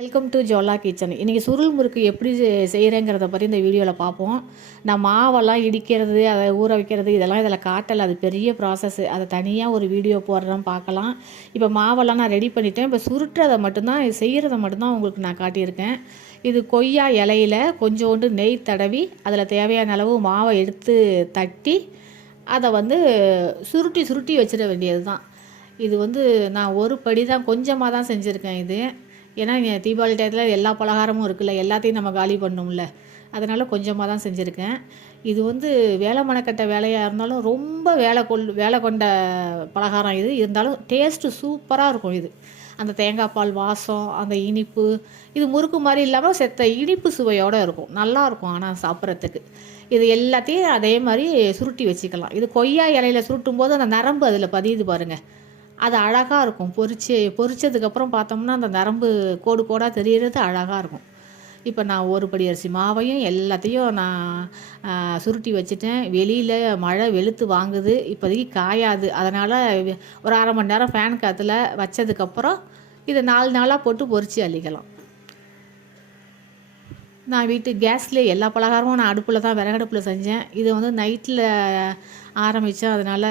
Welcome to ஜோலா kitchen. இன்றைக்கி சுருள் முறுக்கு எப்படி செய்கிறேங்கிறத பற்றி இந்த வீடியோவில் பார்ப்போம். நான் மாவெல்லாம் இடிக்கிறது, அதை ஊற வைக்கிறது இதெல்லாம் இதில் காட்டலை. அது பெரிய ப்ராசஸ்ஸு. அதை தனியாக ஒரு வீடியோ போடுறேன், பார்க்கலாம். இப்போ மாவெல்லாம் நான் ரெடி பண்ணிட்டேன். இப்போ சுருட்டுறதை மட்டும்தான், செய்கிறத மட்டும்தான் உங்களுக்கு நான் காட்டியிருக்கேன். இது கொய்யா இலையில் கொஞ்சோண்டு நெய் தடவி அதில் தேவையான அளவு மாவை எடுத்து தட்டி அதை சுருட்டி சுருட்டி வச்சிட வேண்டியது தான். இது நான் ஒரு படி தான், கொஞ்சமாக தான் செஞ்சுருக்கேன் இது. ஏன்னா தீபாவளி டயத்தில் எல்லா பலகாரமும் இருக்குல்ல, எல்லாத்தையும் நம்ம காலி பண்ணோம்ல, அதனால் கொஞ்சமாக தான் செஞ்சுருக்கேன். இது வேலை மனக்கட்ட வேலையாக இருந்தாலும் ரொம்ப வேலை கொண்ட பலகாரம் இது. இருந்தாலும் டேஸ்ட்டு சூப்பராக இருக்கும். இது அந்த தேங்காய் பால் வாசம், அந்த இனிப்பு, இது முறுக்கு மாதிரி இல்லாமல் செத்த இனிப்பு சுவையோடு இருக்கும், நல்லாயிருக்கும். ஆனால் சாப்பிட்றதுக்கு இது எல்லாத்தையும் அதே மாதிரி சுருட்டி வச்சுக்கலாம். இது கொய்யா இலையில் சுருட்டும் போது அந்த நரம்பு அதில் பதியுது பாருங்கள், அது அழகாக இருக்கும். பொரிச்சதுக்கப்புறம் பார்த்தோம்னா அந்த நரம்பு கோடு கோடாக தெரிகிறது, அழகாக இருக்கும். இப்போ நான் ஒரு படி அரிசி மாவையும் எல்லாத்தையும் நான் சுருட்டி வச்சுட்டேன். வெளியில் மழை வெளுத்து வாங்குது, இப்போதைக்கு காயாது. அதனால் ஒரு அரை மணி நேரம் ஃபேன் காற்றுல வச்சதுக்கப்புறம் இதை 4 நாளாக போட்டு பொரித்து அள்ளிக்கலாம். நான் வீட்டு கேஸ்லேயே எல்லா பலகாரமும் நான் அடுப்பில் தான், விறகடுப்பில் செஞ்சேன். இது நைட்டில் ஆரம்பித்தேன், அதனால்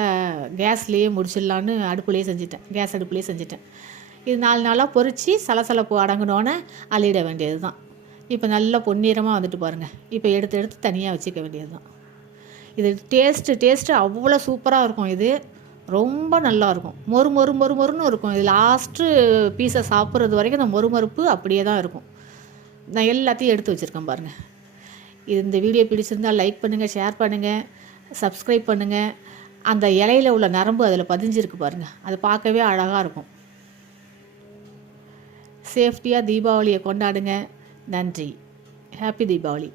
கேஸ்லேயே முடிச்சிடலான்னு அடுப்புலேயே செஞ்சுட்டேன், கேஸ் அடுப்புலேயே செஞ்சுட்டேன். இது 4 நாளாக பொரித்து சலசலப்பு அடங்கினோன்னே அள்ளிட வேண்டியது தான். இப்போ நல்லா பொன்னிறமாக வந்துட்டு பாருங்கள். இப்போ எடுத்து தனியாக வச்சுக்க வேண்டியது தான். இது டேஸ்ட்டு அவ்வளோ சூப்பராக இருக்கும். இது ரொம்ப நல்லாயிருக்கும். மொறுன்னு இருக்கும். இது லாஸ்ட்டு பீஸை சாப்பிட்றது வரைக்கும் அந்த மொறுமொறுப்பு அப்படியே தான் இருக்கும். நான் எல்லாத்தையும் எடுத்து வச்சுருக்கேன் பாருங்கள். இந்த வீடியோ பிடிச்சிருந்தால் லைக் பண்ணுங்கள், ஷேர் பண்ணுங்கள், சப்ஸ்கிரைப் பண்ணுங்கள். அந்த இலையில் உள்ள நரம்பு அதில் பதிஞ்சிருக்கு பாருங்கள், அது பார்க்கவே அழகாக இருக்கும். சேஃப்டியாக தீபாவளியை கொண்டாடுங்க. நன்றி. ஹாப்பி தீபாவளி.